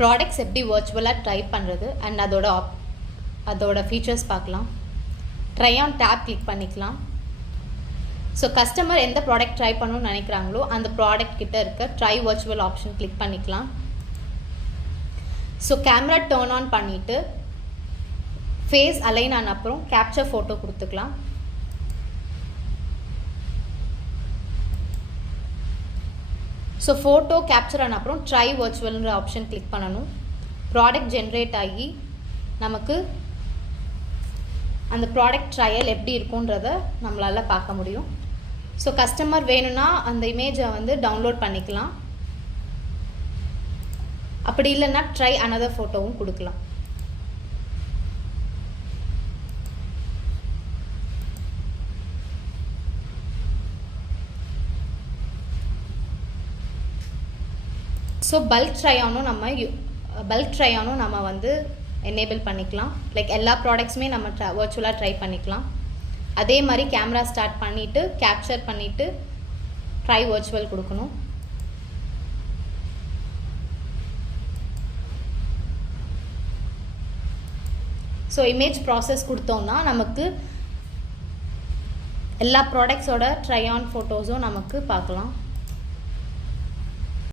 Products எப்படி வர்ச்சுவலாக try பண்ணுறது and அதோட ஃபீச்சர்ஸ் பார்க்கலாம். ட்ரை ஆன் டேப் கிளிக் பண்ணிக்கலாம். ஸோ கஸ்டமர் எந்த ப்ராடக்ட் ட்ரை பண்ணணும்னு நினைக்கிறாங்களோ அந்த ப்ராடக்ட் கிட்ட இருக்க ட்ரை வர்ச்சுவல் ஆப்ஷன் கிளிக் பண்ணிக்கலாம். ஸோ கேமரா டர்ன் ஆன் பண்ணிவிட்டு ஃபேஸ் அலைன் ஆன அப்புறம் கேப்சர் ஃபோட்டோ கொடுத்துக்கலாம். ஸோ ஃபோட்டோ கேப்சர் ஆன அப்புறம் ட்ரை வர்ச்சுவல்ன்ற ஆப்ஷன் கிளிக் பண்ணணும். ப்ராடக்ட் ஜென்ரேட் ஆகி நமக்கு அந்த ப்ராடக்ட் ட்ரையல் எப்படி இருக்குன்றத நம்மளால் பார்க்க முடியும். ஸோ கஸ்டமர் வேணும்னா அந்த இமேஜை வந்து டவுன்லோட் பண்ணிக்கலாம். அப்படி இல்லைன்னா ட்ரை அனதர் ஃபோட்டோவும் கொடுக்கலாம். ஸோ பல்க் ட்ரை ஆனும் நம்ம வந்து எனேபிள் பண்ணிக்கலாம். லைக் எல்லா ப்ராடக்ட்ஸுமே நம்ம வர்ச்சுவலாக ட்ரை பண்ணிக்கலாம். அதே மாதிரி கேமரா ஸ்டார்ட் பண்ணிவிட்டு கேப்சர் பண்ணிவிட்டு ட்ரை வர்ச்சுவல் கொடுக்கணும். ஸோ இமேஜ் ப்ராசஸ் கொடுத்தோம்னா நமக்கு எல்லா ப்ராடக்ட்ஸோட ட்ரை ஆன் ஃபோட்டோஸும் நமக்கு பார்க்கலாம்.